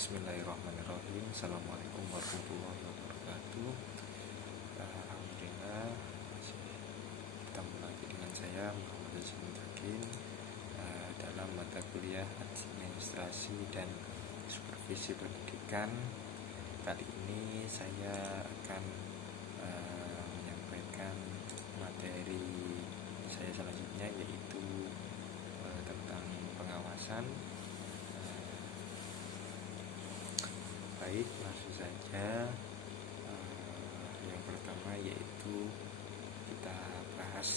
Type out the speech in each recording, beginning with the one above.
Bismillahirrahmanirrahim. Assalamualaikum warahmatullahi wabarakatuh. Alhamdulillah, masih bertemu lagi dengan saya Muhammad Hasan Takin dalam mata kuliah administrasi dan supervisi pendidikan. Kali ini saya akan menyampaikan materi saya selanjutnya, yaitu tentang pengawasan. Baik, langsung saja. Yang pertama yaitu kita bahas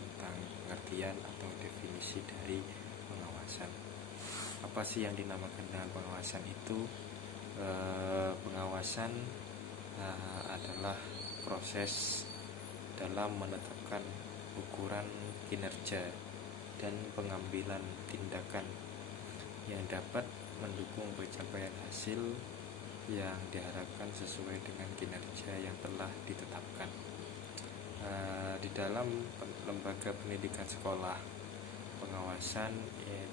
tentang pengertian atau definisi dari pengawasan. Apa sih yang dinamakan dengan pengawasan itu? Pengawasan adalah proses dalam menetapkan ukuran kinerja dan pengambilan tindakan yang dapat mendukung pencapaian hasil yang diharapkan sesuai dengan kinerja yang telah ditetapkan. Di dalam lembaga pendidikan sekolah, pengawasan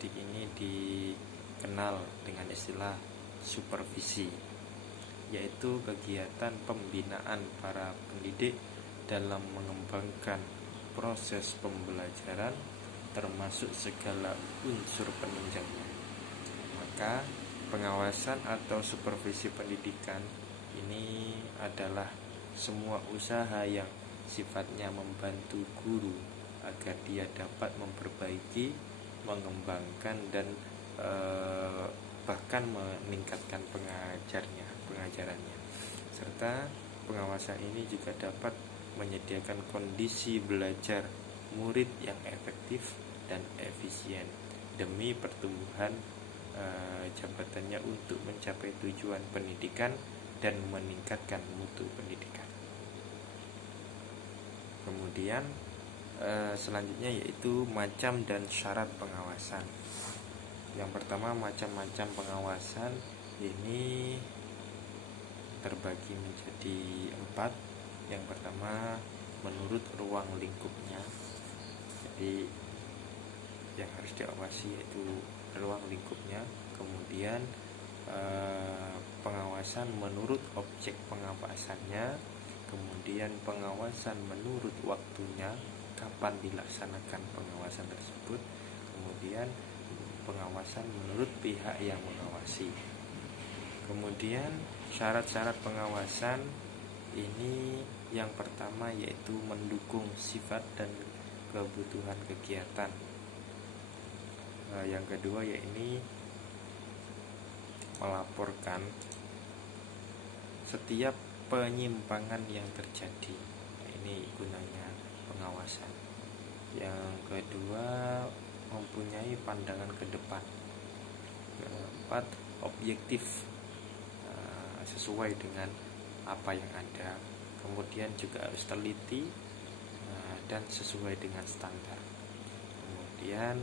ini dikenal dengan istilah supervisi, yaitu kegiatan pembinaan para pendidik dalam mengembangkan proses pembelajaran termasuk segala unsur penunjangnya. Maka pengawasan atau supervisi pendidikan ini adalah semua usaha yang sifatnya membantu guru agar dia dapat memperbaiki, mengembangkan dan bahkan meningkatkan pengajarannya. Serta pengawasan ini juga dapat menyediakan kondisi belajar murid yang efektif dan efisien demi pertumbuhan jabatannya untuk mencapai tujuan pendidikan dan meningkatkan mutu pendidikan. Kemudian selanjutnya yaitu macam dan syarat pengawasan. Yang pertama, macam-macam pengawasan ini terbagi menjadi 4. Yang pertama, menurut ruang lingkupnya. Jadi yang harus diawasi yaitu ruang lingkupnya. Kemudian pengawasan menurut objek pengawasannya. Kemudian pengawasan menurut waktunya, kapan dilaksanakan pengawasan tersebut. Kemudian pengawasan menurut pihak yang mengawasi. Kemudian syarat-syarat pengawasan ini yang pertama yaitu mendukung sifat dan kebutuhan kegiatan. Yang kedua yaitu melaporkan setiap penyimpangan yang terjadi. Ini gunanya pengawasan. Yang kedua, mempunyai pandangan ke depan. Keempat, objektif, sesuai dengan apa yang ada. Kemudian juga harus teliti dan sesuai dengan standar. Kemudian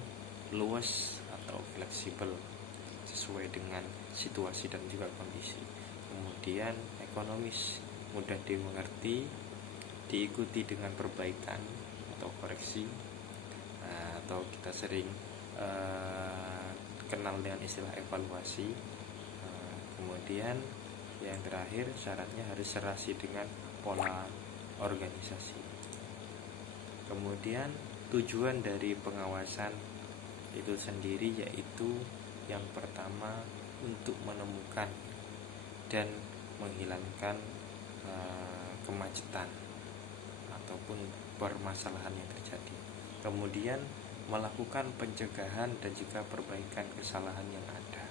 luas atau fleksibel, sesuai dengan situasi dan juga kondisi. Kemudian ekonomis, mudah dimengerti, diikuti dengan perbaikan atau koreksi, atau kita sering kenal dengan istilah evaluasi. Kemudian yang terakhir, syaratnya harus serasi dengan pola organisasi. Kemudian tujuan dari pengawasan itu sendiri yaitu yang pertama untuk menemukan dan menghilangkan kemacetan ataupun permasalahan yang terjadi. Kemudian melakukan pencegahan dan juga perbaikan kesalahan yang ada.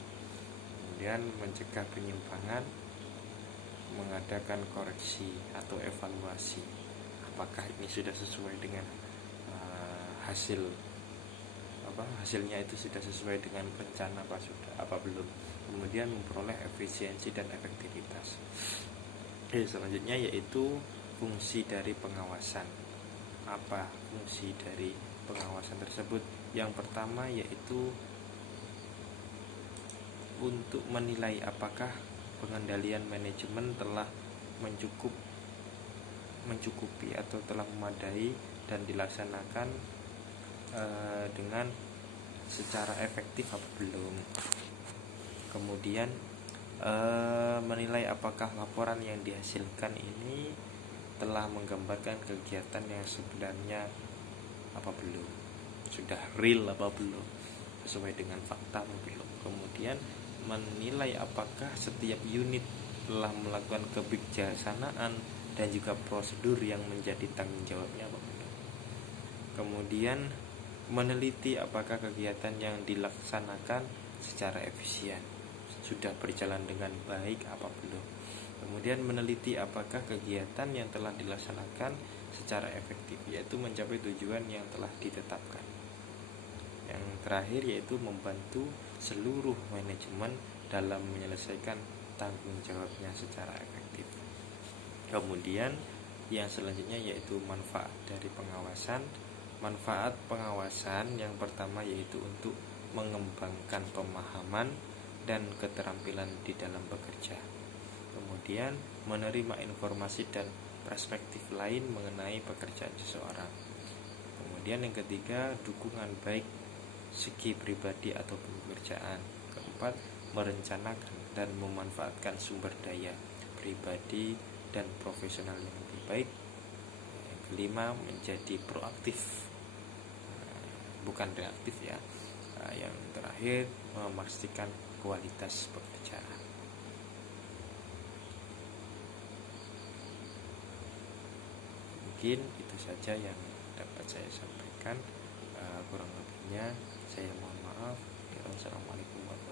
Kemudian mencegah penyimpangan, mengadakan koreksi atau evaluasi. Apakah ini sudah sesuai dengan hasilnya itu sudah sesuai dengan rencana apa belum. Kemudian memperoleh efisiensi dan efektivitas. Selanjutnya yaitu fungsi dari pengawasan. Apa fungsi dari pengawasan tersebut? Yang pertama yaitu untuk menilai apakah pengendalian manajemen telah mencukupi atau telah memadai dan dilaksanakan dengan secara efektif apa belum. Kemudian menilai apakah laporan yang dihasilkan ini telah menggambarkan kegiatan yang sebenarnya apa belum, sudah real apa belum, sesuai dengan fakta apa belum. Kemudian menilai apakah setiap unit telah melakukan kebijaksanaan dan juga prosedur yang menjadi tanggung jawabnya apa belum. Kemudian meneliti apakah kegiatan yang dilaksanakan secara efisien sudah berjalan dengan baik apa belum. Kemudian meneliti apakah kegiatan yang telah dilaksanakan secara efektif, yaitu mencapai tujuan yang telah ditetapkan. Yang terakhir yaitu membantu seluruh manajemen dalam menyelesaikan tanggung jawabnya secara efektif. Kemudian yang selanjutnya yaitu manfaat dari pengawasan. Manfaat pengawasan yang pertama yaitu untuk mengembangkan pemahaman dan keterampilan di dalam bekerja. Kemudian menerima informasi dan perspektif lain mengenai pekerjaan seseorang. Kemudian yang ketiga, dukungan baik segi pribadi ataupun pekerjaan. Keempat, merencanakan dan memanfaatkan sumber daya pribadi dan profesional yang lebih baik. Yang kelima, menjadi proaktif, bukan reaktif ya. Yang terakhir, memastikan kualitas pekerjaan. Mungkin itu saja yang dapat saya sampaikan. Kurang lebihnya saya mohon maaf. Assalamualaikum warahmatullahi wabarakatuh.